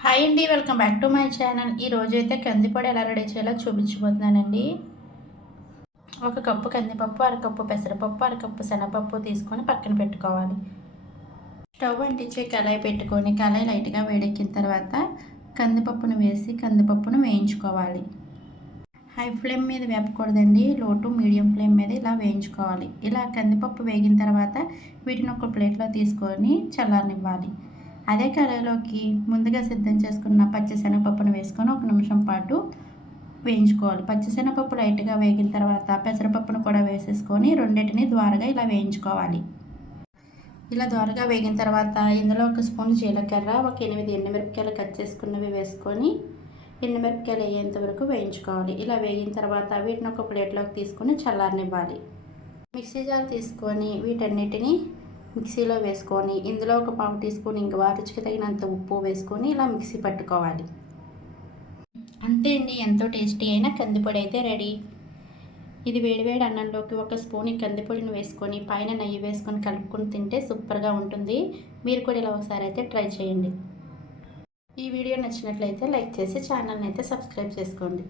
Hi అండి, welcome back to my channel. ఈరోజైతే కందిపొడి ఎలా రెడీ చేయాలో చూపించబోతున్నానండి. ఒక కప్పు కందిపప్పు, అరకప్పు పెసరపప్పు, అరకప్పు శనగపప్పు తీసుకొని పక్కన పెట్టుకోవాలి. స్టవ్ అంటించి కళాయి పెట్టుకొని కళాయి లైట్గా వేడెక్కిన తర్వాత కందిపప్పును వేసి కందిపప్పును వేయించుకోవాలి. హై ఫ్లేమ్ మీద వేపకూడదండి, లో టు మీడియం ఫ్లేమ్ మీద ఇలా వేయించుకోవాలి. ఇలా కందిపప్పు వేగిన తర్వాత వీటిని ఒక ప్లేట్లో తీసుకొని చల్లారనివ్వాలి. అదే కడాయిలోకి ముందుగా సిద్ధం చేసుకున్న పచ్చిశనగపప్పును వేసుకొని 1 నిమిషం పాటు వేయించుకోవాలి. పచ్చిశనగపప్పు లైట్గా వేగిన తర్వాత పెసరపప్పును కూడా వేసేసుకొని రెండింటిని ద్వారగా ఇలా వేయించుకోవాలి. ఇలా ద్వారగా వేగిన తర్వాత ఇందులో 1 స్పూన్ జీలకర్ర, ఒక 8 ఎండుమిరపకాయలు కట్ చేసుకున్నవి వేసుకొని ఎండుమిరపకాయలు అయ్యేంత వరకు వేయించుకోవాలి. ఇలా వేగిన తర్వాత వీటిని ఒక ప్లేట్లోకి తీసుకొని చల్లారనివ్వాలి. మిక్సీ జార్ తీసుకొని వీటన్నిటిని మిక్సీలో వేసుకొని ఇందులో ఒక 1/2 టీ స్పూన్ ఇంగువ, రుచికి తగినంత ఉప్పు వేసుకొని ఇలా మిక్సీ పట్టుకోవాలి. అంతే అండి, ఎంతో టేస్టీ అయిన కందిపొడి అయితే రెడీ. ఇది వేడివేడి అన్నంలోకి 1 స్పూన్ ఈ కందిపొడిని వేసుకొని పైన నెయ్యి వేసుకొని కలుపుకొని తింటే సూపర్గా ఉంటుంది. మీరు కూడా ఇలా ఒకసారి అయితే ట్రై చేయండి. ఈ వీడియో నచ్చినట్లయితే లైక్ చేసి ఛానల్ని అయితే సబ్స్క్రైబ్ చేసుకోండి.